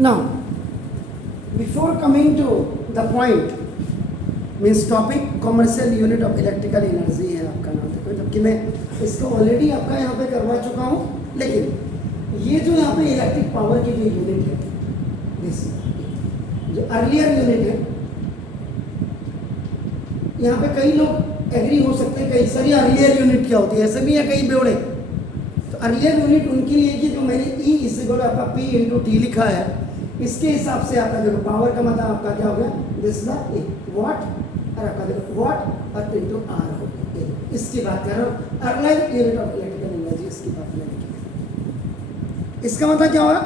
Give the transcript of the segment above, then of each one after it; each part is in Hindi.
Now before coming to the point means topic commercial unit of electrical energy है आपका नाम, देखो मतलब कि मैं इसको ऑलरेडी आपका यहाँ पे करवा चुका हूँ, लेकिन ये जो यहाँ पे इलेक्ट्रिक पावर की जो यूनिट है, दिस जो अर्लियर यूनिट है, यहाँ पे कई लोग एग्री हो सकते हैं कई सारी अर्लियर यूनिट क्या होती है, ऐसे भी है कई बेवड़े। तो अर्लियर यूनिट उनके लिए कि जो मैंने ई इक्वल आपका पी इंटू टी लिखा है, इसके हिसाब से आपका देखो पावर का मतलब आपका क्या हो गया, दिस द वॉट, और आपका देखो वॉट और इंटू आर हो गया। इसकी बात कर रहा हूँ earlier unit of electrical energy, इसकी बात मैंने लिखी। इसका मतलब क्या होगा,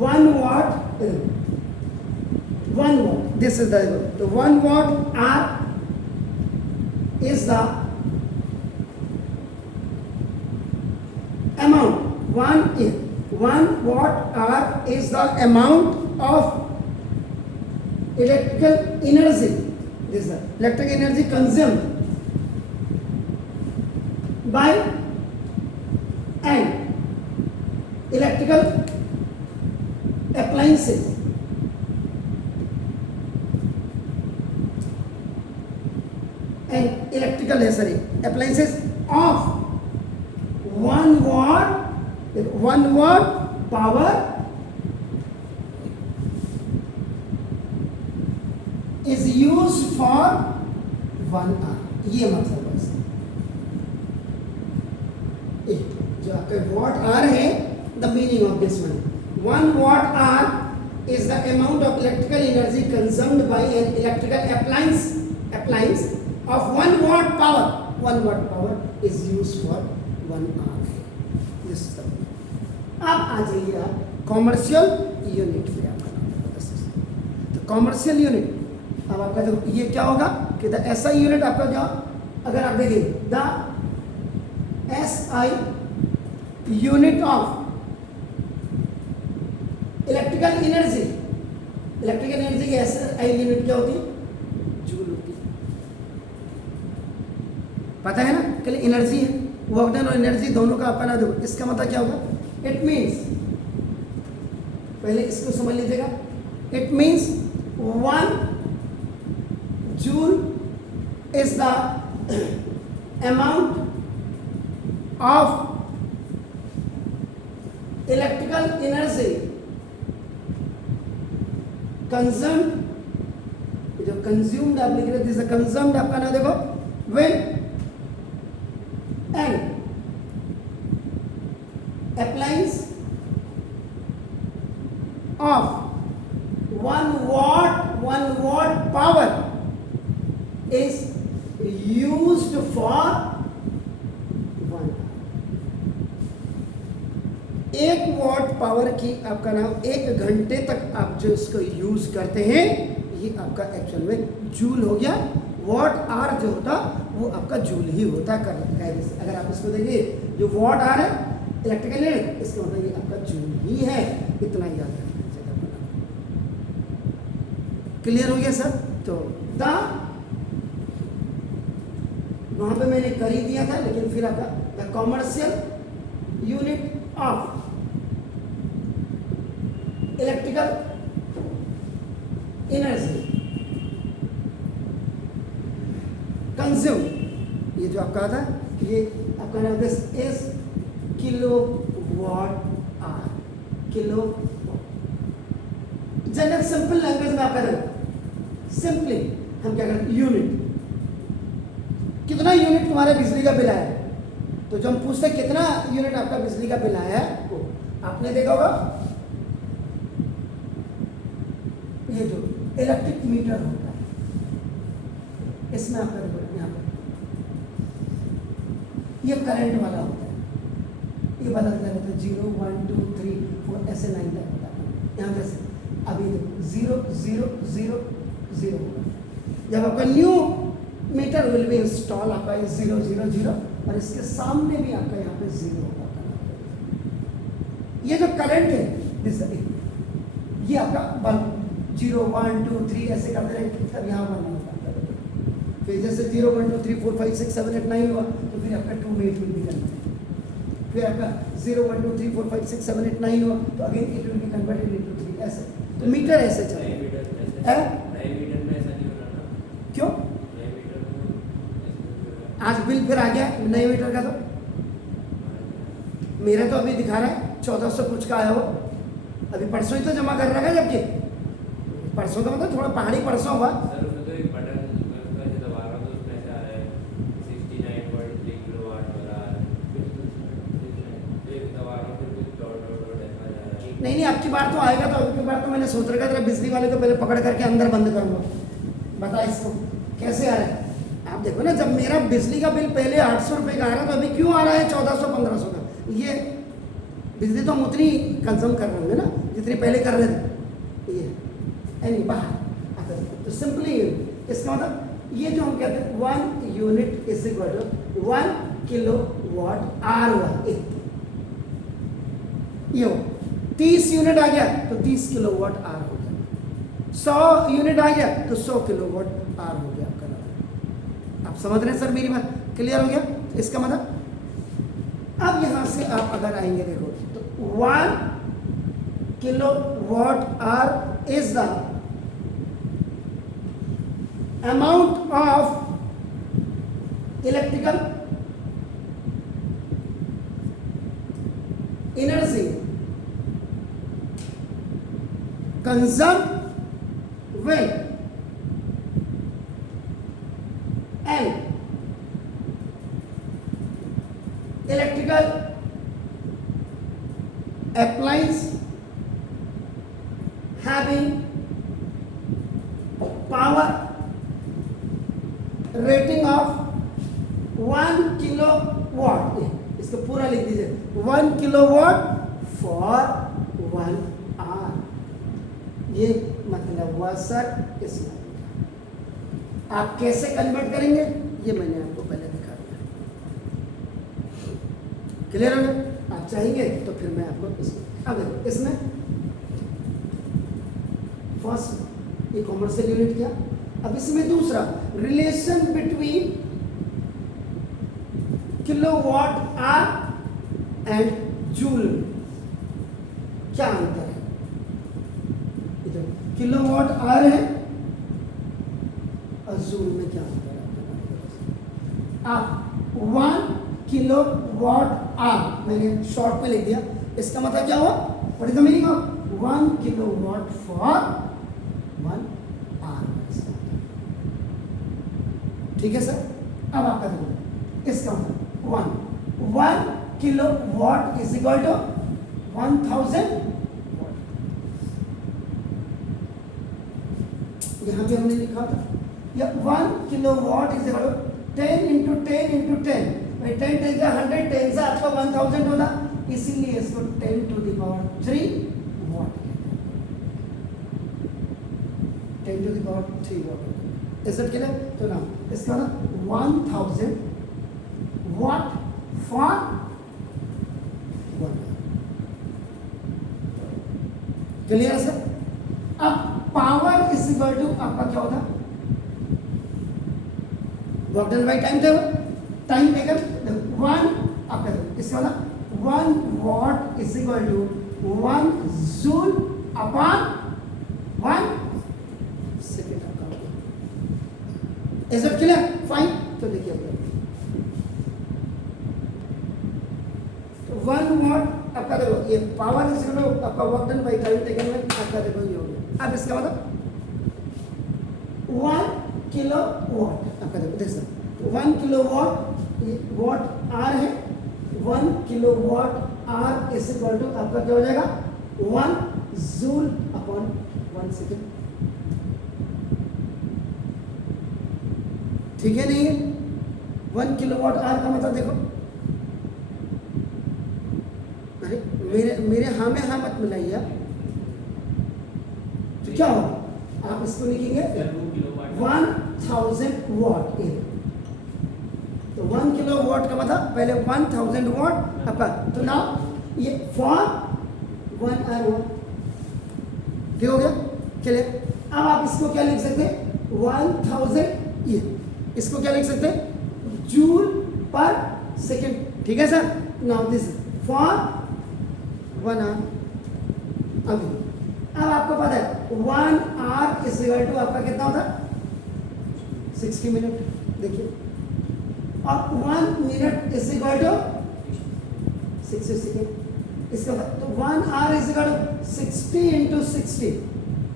1 watt, 1 watt, this is the, तो 1 watt R is the amount, 1 watt R is the amount of electrical energy, this is the electric energy consumed by an electrical appliances and electrical appliances of 1 watt power is used for 1 hour। ये मतलब है जो आपका वॉट आर है, the meaning of this one, 1 watt hour is the amount of electrical energy consumed by an electrical appliance of 1 watt power। 1 watt power is used for 1 hour। This is the, अब आ जाइए आप कॉमर्शियल यूनिट पे। तो कॉमर्शियल यूनिट अब आपका जो ये क्या होगा कि द एसआई यूनिट आपका क्या, अगर आप देखिए the SI unit of electrical energy, electrical energy की एसआई यूनिट क्या होती है, जूल होती है। पता है ना कि एनर्जी है, वर्क डन और एनर्जी दोनों का अपना दो। इसका मतलब क्या होगा, इट मीन्स, पहले इसको समझ लीजिएगा, it means 1 joule is the amount of electrical energy consumed, जो कंज्यूम्ड आप लिख रहे थे, कंज्यूम्ड आपका ना देखो, when an appliance of 1 watt power is used for 1 hour। 1 watt power की आपका नाम 1 घंटे तक आप जो इसको यूज करते हैं, ये आपका एक्चुअल में जूल हो गया। वॉट आर जो होता वो आपका जूल ही होता है। अगर आप इसको देखिए, जो वॉट आर है इलेक्ट्रिकल यूनिट, इसका मतलब ये आपका जूल ही है, इतना याद रखना। क्लियर हो गया सर? तो द वहां पे मैंने कर ही दिया था, लेकिन फिर आपका the commercial unit of electrical energy consume, ये जो आपका था, ये आपका नाम this is kilowatt hour, kilo. General simple language में आपका सिंपली हम क्या करते हैं, यूनिट, कितना यूनिट तुम्हारा बिजली का बिल आया, तो जब हम पूछते हैं कितना यूनिट आपका बिजली का बिल आया है, वो आपने देखा होगा ये जो इलेक्ट्रिक मीटर होता है, इसमें आपका यहाँ पर ये करंट वाला होता है, ये बदलता रहता है, 0 1 2 3 4 ऐसे 9 तक होता है। यहाँ जैसे अभी 0 0 0 0 होगा, जब आपका new meter will be install, आपका 0 0 0 और इसके सामने भी आपका यहाँ पे 0 होगा। ये जो करंट है ये आपका 0 1 2 3 ऐसे करते रहेंगे, तब यहाँ 1 होगा। फिर जैसे 0 1 2 3 4 5 6 7 8 9 हुआ, तो फिर आपका 2 में 8 विल बी कन्वर्टेड। फिर आपका 0 1 2 3 4 5 6 7 8 9 हुआ, तो again it will be converted into 3। Meter ऐसे चल है। क्यों आज बिल फिर आ गया नए मीटर का? तो मेरा तो अभी दिखा रहा है 1400 कुछ का आया हो, अभी परसों ही तो जमा कर रहा है, जबकि परसों का मतलब थोड़ा पहाड़ी परसों हुआ। नहीं नहीं, अब की बार तो आएगा, तो अब की बार तो मैंने सोच रखा था बिजली वाले को पहले पकड़ करके अंदर बंद करूंगा। बता इसको कैसे आ रहा है। आप देखो ना, जब मेरा बिजली का बिल पहले 800 रुपये का आ रहा था, अभी क्यों आ रहा है 1400-1500 का? ये बिजली तो हम उतनी कंज्यूम कर रहे होंगे ना जितनी पहले कर रहे थे। ये एनी बाहर तो सिंपली इसका मतलब ये जो हम कहते हैं 1 unit is equal to 1 kilowatt hour. ये 30 यूनिट आ गया तो 30 किलो वाट आर हो गया, 100 यूनिट आ गया तो 100 किलो वाट आर हो गया आपका। आप समझ रहे हैं सर मेरी बात? क्लियर हो गया? इसका मतलब अब यहां से आप अगर आएंगे देखो तो 1 kilowatt hour is the amount of electrical energy consumed when an electrical appliance having power rating of 1 kilowatt, इसको पूरा लिख दीजिए 1 किलोवाट फॉर 1 आवर। ये मतलब हुआ सर इसमें। आप कैसे कन्वर्ट करेंगे ये मैंने आपको पहले दिखा दिया। क्लियर हो गया? आप चाहेंगे तो फिर मैं आपको इसमें अब देखो, इसमें फर्स्ट ये कॉमर्शियल यूनिट किया। अब इसमें दूसरा relation between kilowatt hour and joule, क्या अंतर है? किलोवाट आवर है और जूल में क्या अंतर है? आप 1 किलोवाट आवर मैंने शॉर्ट में लिख दिया, इसका मतलब क्या हुआ? What is the meaning of 1 kilowatt for 1 hour? ठीक है सर। अब आपका देखो इसका मतलब 1 किलोवाट इज इक्वल टू 1000। यहाँ पे हमने लिखा था या 1 kilowatt is equal to 10 into 10 into 10, 10 10 का 100, 10 से आपका 1000 होगा, इसीलिए इसको 10 to the power 3 watt, 10 to the power 3 watt. Is it clear? तो ना इसका ना 1000 वाट फॉर 1। Clear sir? अब पावर इज इक्वल टू आपका क्या होता? Work done by time table, time taken 1 आपका इसका वाला 1 watt is equal to 1 joule upon 1 second आपका। Is it clear? फाइन। तो देखिए तो 1 वाट आपका देखो ये पावर इज इक्वल टू आपका work done by time taken में आपका देखो ये हो गया। अब इसका मतलब 1 किलो वाट आपका देखो देख सकते 1 किलो वाट आर है, 1 kilowatt hour is equal to आपका क्या हो जाएगा 1 जूल अपॉन 1 सेकेंड। ठीक है? नहीं है 1 किलो वाट आर का मतलब देखो, अरे मेरे हाँ में हाँ मत मिलाइए। तो क्या होगा? आप इसको लिखेंगे 1000 वाट। तो 1 किलो वाट का मतलब पहले 1000 वाट आपका, तो नाउ ये फॉर 1 आवर। ठीक हो गया? चलिए अब आप इसको क्या लिख सकते हैं 1000, ये इसको क्या लिख सकते हैं जूल पर सेकेंड। ठीक है sir? Now this for 1 hour. अब आपको पता है 1 आवर इज इक्वल टू आपका कितना होता है 60 मिनट, देखिए, और 1 minute is equal to 60 second, इसका तो 1 hour is equal to 60 into 60,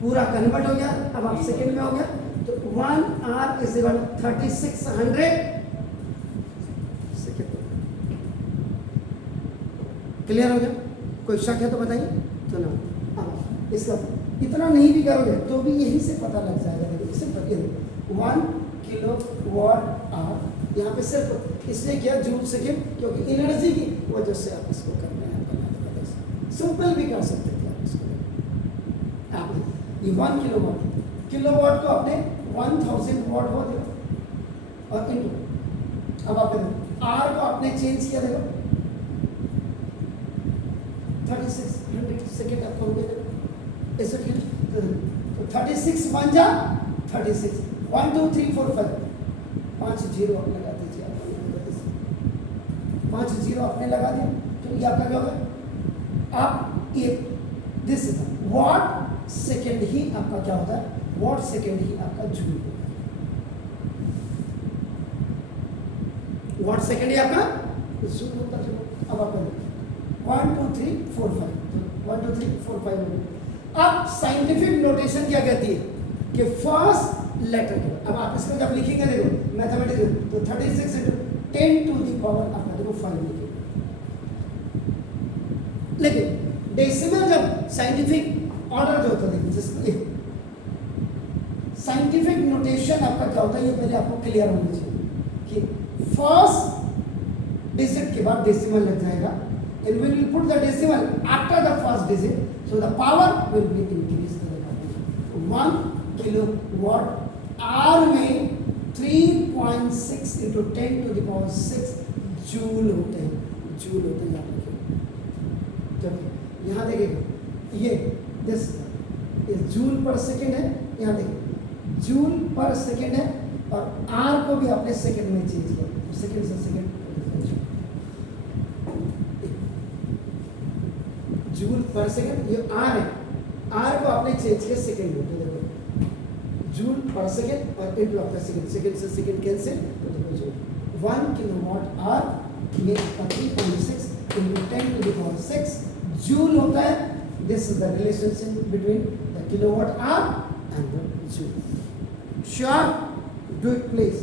पूरा कन्वर्ट हो गया, अब आप सेकेंड में हो गया, तो 1 hour is equal to 3600 second. Clear हो गया? कोई शक है तो बताइए। चलो अब इसका इतना नहीं भी करोगे तो भी यही से पता लग जाएगा। देखिए सिर्फ 1 किलो वाट आवर, यहाँ पे सिर्फ इसलिए किया जूल सेकेंड, क्योंकि एनर्जी की वजह से आप इसको कर रहे हैं। सिंपल भी कर सकते थे आप इसको। आपने ये 1 किलो वाट को आपने 1000 वाट हो दिया और इनटू, अब आप देखो आर को आपने चेंज किया, देखो 3600 सेकेंड आपको हो गया, ऐसे तो 36 बन जा 36, 1 2 3 4 5, 5 जीरो आप लगा दीजिए, आप 5 जीरो आपने लगा दिया, तो ये आपका क्या होगा, आप ये दिस वॉट सेकेंड ही आपका क्या होता है, वॉट सेकेंड ही आपका जूल होता है, वॉट सेकेंड ही आपका जूल होता है। अब आप 1 2 3 4 5, 1 2 3 4 5 हो गया। अब साइंटिफिक नोटेशन क्या कहती है कि फर्स्ट लेटर के, अब आप इसको जब लिखेंगे देखो मैथमेटिक्स तो 36 इंटू 10 टू द पावर आपका देखो 5 लिखेंगे, लेकिन डेसिमल जब साइंटिफिक ऑर्डर जो होता है जिसको साइंटिफिक नोटेशन आपका क्या होता है, ये पहले आपको क्लियर होना चाहिए कि फर्स्ट डिजिट के बाद डेसिमल लग जाएगा, and when you put the decimal after the first digit, so the power will be increased. 1 kilowatt hour में 3.6 into 10 to the power 6 joule होते हैं, जूल होते हैं। याद रखिए, जब यहाँ देखिएगा ये दिस जूल पर सेकेंड है, यहाँ देखिए जूल पर सेकेंड है, और आर को भी आपने सेकेंड में चेंज किया, सेकेंड से सेकेंड जूल पर सेकेंड, ये आर है, आर को आपने चेंज किया सेकेंड में, तो देखो जूल पर सेकेंड और इनटू आपका सेकेंड, सेकेंड से सेकेंड कैंसिल, तो देखो जूल 1 किलोवाट आवर में 3.6 into 10 to the power 6 joule होता है। This is the relationship between the kilowatt hour and the joule. Sure, do it please.